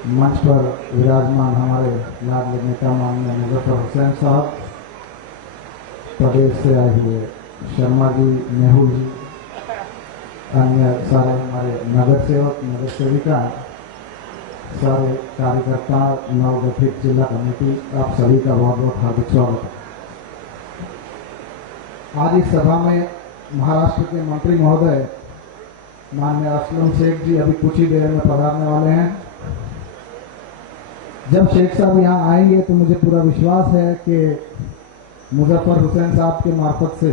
मंच पर विराजमान हमारे लाडले नेता माननीय मुजफ्फर हुसैन साहब, प्रदेश से आए हुए शर्मा जी, मेहुल जी, अन्य सारे हमारे नगर सेवक, नगर सेविका, सारे कार्यकर्ता, नवगठित जिला कमेटी, आप सभी का बहुत बहुत हार्दिक स्वागत है। आज इस सभा में महाराष्ट्र के मंत्री महोदय माननीय असलम शेख जी अभी कुछ ही देर में पधारने वाले हैं। जब शेख साहब यहाँ आएंगे तो मुझे पूरा विश्वास है कि मुजफ्फर हुसैन साहब के मार्फत से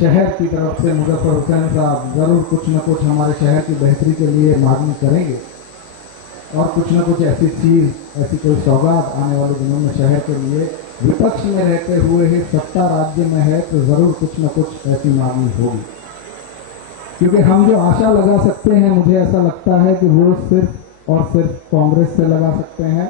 शहर की तरफ से मुजफ्फर हुसैन साहब जरूर कुछ न कुछ हमारे शहर की बेहतरी के लिए मांगनी करेंगे और कुछ न कुछ ऐसी चीज, ऐसी कोई सौगात आने वाले दिनों में शहर के लिए, विपक्ष में रहते हुए ही सत्ता राज्य में है तो जरूर कुछ न कुछ ऐसी मांगनी होगी। क्योंकि हम जो आशा लगा सकते हैं, मुझे ऐसा लगता है कि वो सिर्फ और सिर्फ कांग्रेस से लगा सकते हैं।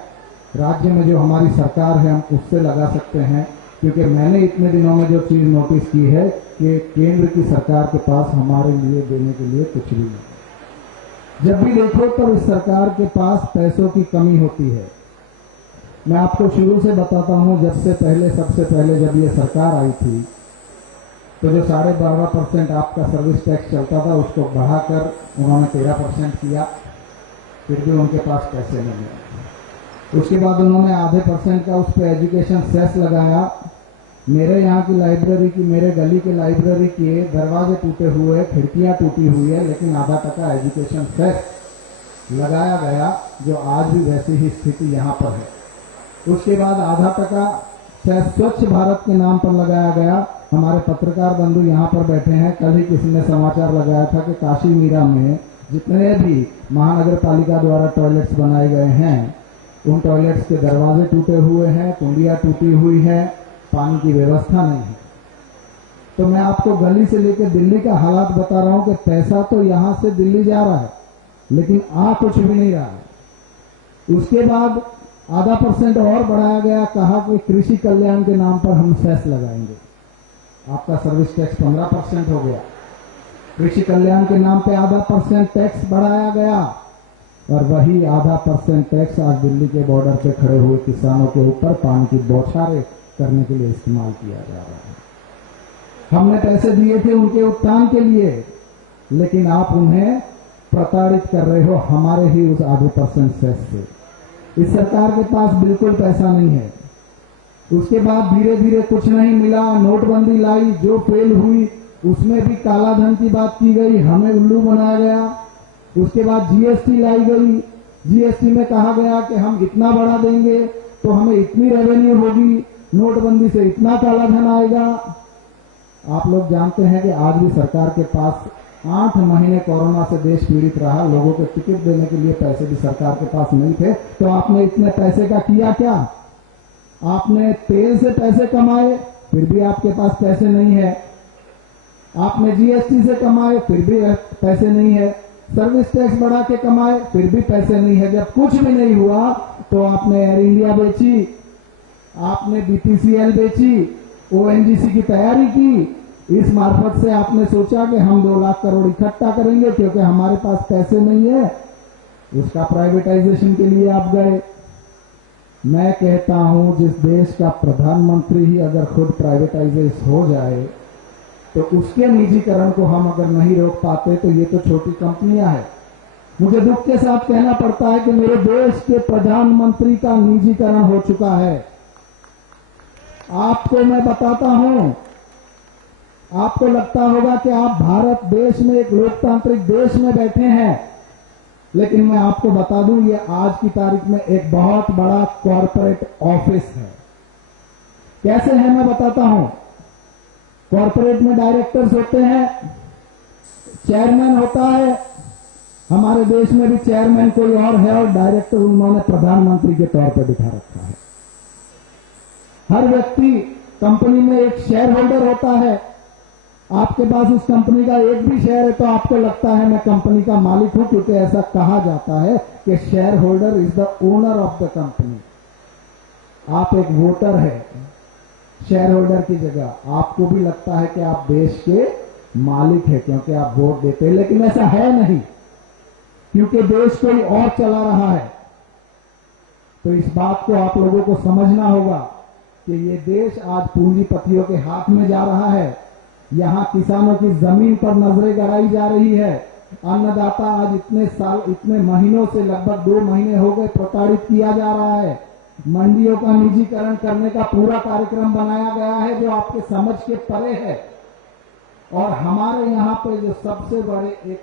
राज्य में जो हमारी सरकार है हम उससे लगा सकते हैं। क्योंकि मैंने इतने दिनों में जो चीज नोटिस की है कि केंद्र की सरकार के पास हमारे लिए देने के लिए कुछ भी नहीं। जब भी देखो तो इस सरकार के पास पैसों की कमी होती है। मैं आपको शुरू से बताता हूं, जब से पहले, सबसे पहले जब ये सरकार आई थी तो जो 12.5% आपका सर्विस टैक्स चलता था उसको बढ़ाकर उन्होंने 13% किया, फिर भी उनके पास पैसे नहीं है। उसके बाद उन्होंने आधे % का उस पर एजुकेशन सेस लगाया। मेरे यहाँ की लाइब्रेरी की, मेरे गली की लाइब्रेरी के दरवाजे टूटे हुए, खिड़कियां टूटी हुई है, लेकिन आधा टका एजुकेशन सेस लगाया गया, जो आज भी वैसी ही स्थिति यहाँ पर है। उसके बाद आधा टका सेस स्वच्छ भारत के नाम पर लगाया गया। हमारे पत्रकार बंधु यहाँ पर बैठे हैं, कल ही किसी ने समाचार लगाया था कि काशी मीरा में जितने भी महानगर पालिका द्वारा टॉयलेट्स बनाए गए हैं उन टॉयलेट्स के दरवाजे टूटे हुए हैं, कुंडियां टूटी हुई है, पानी की व्यवस्था नहीं है। तो मैं आपको गली से लेकर दिल्ली का हालात बता रहा हूं कि पैसा तो यहां से दिल्ली जा रहा है लेकिन आ कुछ भी नहीं रहा है। उसके बाद आधा % और बढ़ाया गया, कहा कि कृषि कल्याण के नाम पर हम सेस लगाएंगे। आपका सर्विस टैक्स 15% हो गया। कृषि कल्याण के नाम पे आधा % टैक्स बढ़ाया गया और वही आधा % टैक्स आज दिल्ली के बॉर्डर पे खड़े हुए किसानों के ऊपर पानी की बौछारें करने के लिए इस्तेमाल किया जा रहा है। हमने पैसे दिए थे उनके उत्थान के लिए, लेकिन आप उन्हें प्रताड़ित कर रहे हो हमारे ही उस आधे % सेस से। इस सरकार के पास बिल्कुल पैसा नहीं है। उसके बाद धीरे धीरे कुछ नहीं मिला, नोटबंदी लाई, जो फेल हुई उसमें भी काला धन की बात की गई, हमें उल्लू बनाया गया। उसके बाद जीएसटी लाई गई, जीएसटी में कहा गया कि हम इतना बढ़ा देंगे तो हमें इतनी रेवेन्यू होगी, नोटबंदी से इतना काला धन आएगा। आप लोग जानते हैं कि आज भी सरकार के पास 8 महीने कोरोना से देश पीड़ित रहा, लोगों को टिकट देने के लिए पैसे भी सरकार के पास नहीं थे। तो आपने इतने पैसे का किया क्या? आपने तेल से पैसे कमाए, फिर भी आपके पास पैसे नहीं है। आपने जीएसटी से कमाए, फिर भी पैसे नहीं है। सर्विस टैक्स बढ़ा के कमाए, फिर भी पैसे नहीं है। जब कुछ भी नहीं हुआ तो आपने एयर इंडिया बेची, आपने बीपीसीएल बेची, ओएनजीसी की तैयारी की। इस मार्फत से आपने सोचा कि हम 2 लाख करोड़ इकट्ठा करेंगे क्योंकि हमारे पास पैसे नहीं है। उसका प्राइवेटाइजेशन के लिए आप गए। मैं कहता हूं, जिस देश का प्रधानमंत्री ही अगर खुद प्राइवेटाइजेशन हो जाए तो उसके निजीकरण को हम अगर नहीं रोक पाते तो ये तो छोटी कंपनियां हैं। मुझे दुख के साथ कहना पड़ता है कि मेरे देश के प्रधानमंत्री का निजीकरण हो चुका है। आपको मैं बताता हूं, आपको लगता होगा कि आप भारत देश में, एक लोकतांत्रिक देश में बैठे हैं, लेकिन मैं आपको बता दूं ये आज की तारीख में एक बहुत बड़ा कॉर्पोरेट ऑफिस है। कैसे है मैं बताता हूं। कॉर्पोरेट में डायरेक्टर्स होते हैं, चेयरमैन होता है। हमारे देश में भी चेयरमैन कोई और है और डायरेक्टर उन्होंने प्रधानमंत्री के तौर पर बिठा रखा है। हर व्यक्ति कंपनी में एक शेयर होल्डर होता है। आपके पास उस कंपनी का एक भी शेयर है तो आपको लगता है मैं कंपनी का मालिक हूं, क्योंकि ऐसा कहा जाता है कि share holder is the owner of the company. आप एक वोटर है शेयर होल्डर की जगह। आपको भी लगता है कि आप देश के मालिक है क्योंकि आप वोट देते हैं, लेकिन ऐसा है नहीं, क्योंकि देश कोई और चला रहा है। तो इस बात को आप लोगों को समझना होगा कि ये देश आज पूंजीपतियों के हाथ में जा रहा है। यहाँ किसानों की जमीन पर नजरें गड़ाई जा रही है। अन्नदाता आज इतने महीनों से, लगभग 2 महीने हो गए, प्रताड़ित किया जा रहा है। मंडियों का निजीकरण करने का पूरा कार्यक्रम बनाया गया है जो आपके समझ के परे है। और हमारे यहाँ पे जो सबसे बड़े एक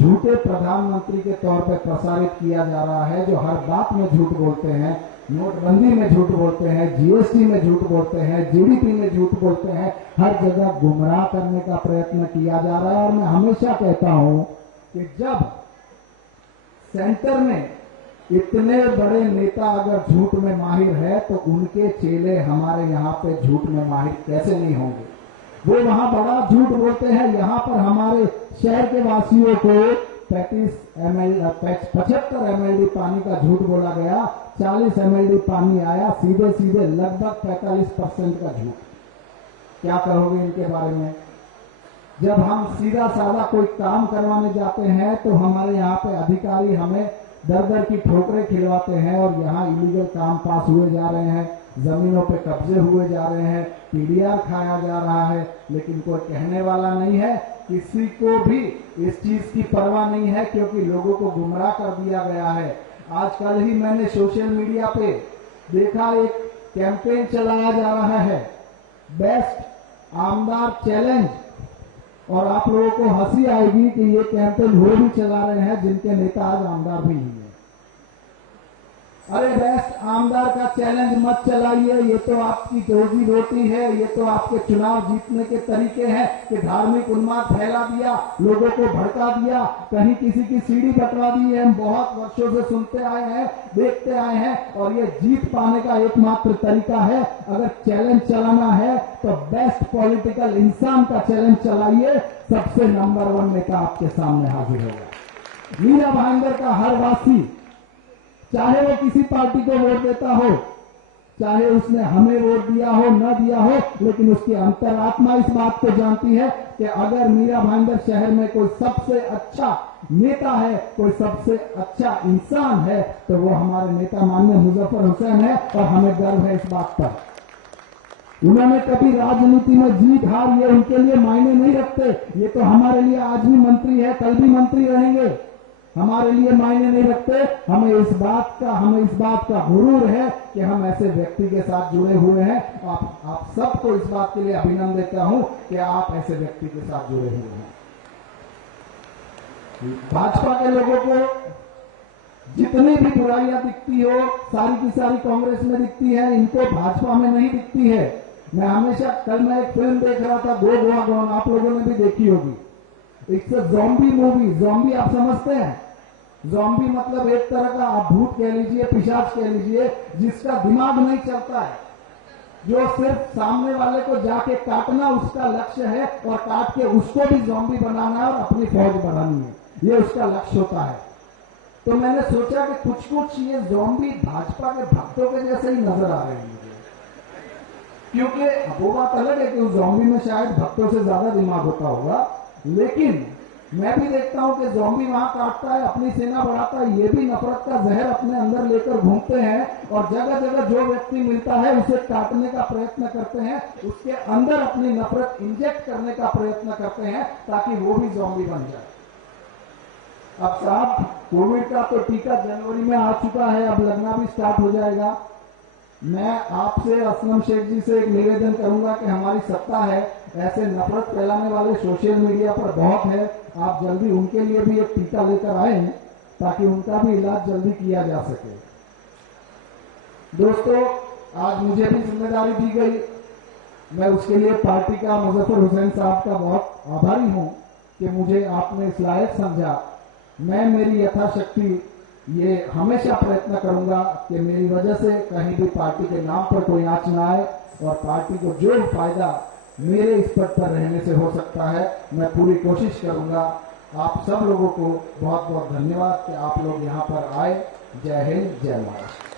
झूठे प्रधानमंत्री के तौर पे प्रसारित किया जा रहा है, जो हर बात में झूठ बोलते हैं, नोटबंदी में झूठ बोलते हैं, जीएसटी में झूठ बोलते हैं, जीडीपी में झूठ बोलते हैं, हर जगह गुमराह करने का प्रयत्न किया जा रहा है। और मैं हमेशा कहता हूं कि जब सेंटर में इतने बड़े नेता अगर झूठ में माहिर है तो उनके चेले हमारे यहाँ पे झूठ में माहिर कैसे नहीं होंगे। वो वहां बड़ा झूठ बोलते हैं, यहाँ पर हमारे शहर के वासियों को 75 MLD पानी का झूठ बोला गया, 40 MLD पानी आया, सीधे सीधे लगभग 45% का झूठ। क्या कहोगे इनके बारे में? जब हम सीधा साधा कोई काम करवाने जाते हैं तो हमारे यहाँ पे अधिकारी हमें दर दर की ठोकरें खिलवाते हैं और यहाँ इलीगल काम पास हुए जा रहे हैं, जमीनों पे कब्जे हुए जा रहे हैं, पीडीआर खाया जा रहा है, लेकिन कोई कहने वाला नहीं है। किसी को भी इस चीज की परवाह नहीं है क्योंकि लोगों को गुमराह कर दिया गया है। आज कल ही मैंने सोशल मीडिया पे देखा, एक कैंपेन चलाया जा रहा है, बेस्ट आमदार चैलेंज। और आप लोगों को हंसी आएगी कि ये कैंपेन वो भी चला रहे हैं जिनके नेता आज आमदार भी नहीं है। अरे बेस्ट आमदार का चैलेंज मत चलाइए, ये तो आपकी रोजी रोटी है, ये तो आपके चुनाव जीतने के तरीके हैं कि धार्मिक उन्माद फैला दिया, लोगों को भड़का दिया, कहीं किसी की सीढ़ी बटवा दी है। हम बहुत वर्षों से सुनते आए हैं, देखते आए हैं, और ये जीत पाने का एकमात्र तरीका है। अगर चैलेंज चलाना है तो बेस्ट पॉलिटिकल इंसान का चैलेंज चलाइए, सबसे नंबर 1 नेता आपके सामने हाजिर होगा। मीरा भाईंदर का हर वासी, चाहे वो किसी पार्टी को वोट देता हो, चाहे उसने हमें वोट दिया हो न दिया हो, लेकिन उसकी अंतरात्मा इस बात को जानती है कि अगर मीरा भाईंदर शहर में कोई सबसे अच्छा नेता है, कोई सबसे अच्छा इंसान है, तो वो हमारे नेता माननीय मुजफ्फर हुसैन है। और हमें गर्व है इस बात पर। उन्होंने कभी राजनीति में जीत हार ये उनके लिए मायने नहीं रखते। ये तो हमारे लिए आज भी मंत्री है, कल भी मंत्री रहेंगे, हमारे लिए मायने नहीं रखते। हमें इस बात का गुरूर है कि हम ऐसे व्यक्ति के साथ जुड़े हुए हैं। आप सबको इस बात के लिए अभिनंदन देता हूं कि आप ऐसे व्यक्ति के साथ जुड़े हुए हैं। भाजपा के लोगों को जितनी भी बुराइयां दिखती हो, सारी की सारी कांग्रेस में दिखती है, इनको भाजपा में नहीं दिखती है। मैं हमेशा, कल मैं एक फिल्म देख रहा था, गो गोवा गॉन, आप लोगों ने भी देखी होगी। It's a zombie movie. Zombie आप समझते हैं? ज़ॉम्बी मतलब एक तरह का आप भूत कह लीजिए, पिशाच कह लीजिए, जिसका दिमाग नहीं चलता है, जो सिर्फ सामने वाले को जाके काटना उसका लक्ष्य है, और काट के उसको भी ज़ॉम्बी बनाना है और अपनी फौज बढ़ानी है, ये उसका लक्ष्य होता है। तो मैंने सोचा कि कुछ ये ज़ॉम्बी भाजपा के भक्तों के जैसे ही नजर आ रहे हैं मुझे, क्योंकि वो बात अलग है कि उस ज़ॉम्बी में शायद भक्तों से ज्यादा दिमाग होता होगा, लेकिन मैं भी देखता हूं कि ज़ॉम्बी वहां काटता है, अपनी सेना बढ़ाता है, ये भी नफरत का जहर अपने अंदर लेकर घूमते हैं और जगह जगह जो व्यक्ति मिलता है उसे काटने का प्रयत्न करते हैं, उसके अंदर अपनी नफरत इंजेक्ट करने का प्रयत्न करते हैं ताकि वो भी ज़ॉम्बी बन जाए। अब साहब, कोविड का तो टीका जनवरी में आ चुका है, अब लगना भी स्टार्ट हो जाएगा। मैं आपसे, असलम शेख जी से एक निवेदन करूंगा कि हमारी सत्ता है, ऐसे नफरत फैलाने वाले सोशल मीडिया पर बहुत है, आप जल्दी उनके लिए भी एक टीका लेकर आए ताकि उनका भी इलाज जल्दी किया जा सके। दोस्तों, आज मुझे भी जिम्मेदारी दी गई, मैं उसके लिए पार्टी का, मुजफ्फर हुसैन साहब का बहुत आभारी हूं कि मुझे आपने इस लायक समझा। मैं मेरी यथाशक्ति ये हमेशा प्रयत्न करूंगा कि मेरी वजह से कहीं भी पार्टी के नाम पर कोई आंच न आए, और पार्टी को जो फायदा मेरे इस पद पर रहने से हो सकता है मैं पूरी कोशिश करूंगा। आप सब लोगों को बहुत बहुत धन्यवाद कि आप लोग यहाँ पर आए। जय हिंद, जय महाराष्ट्र।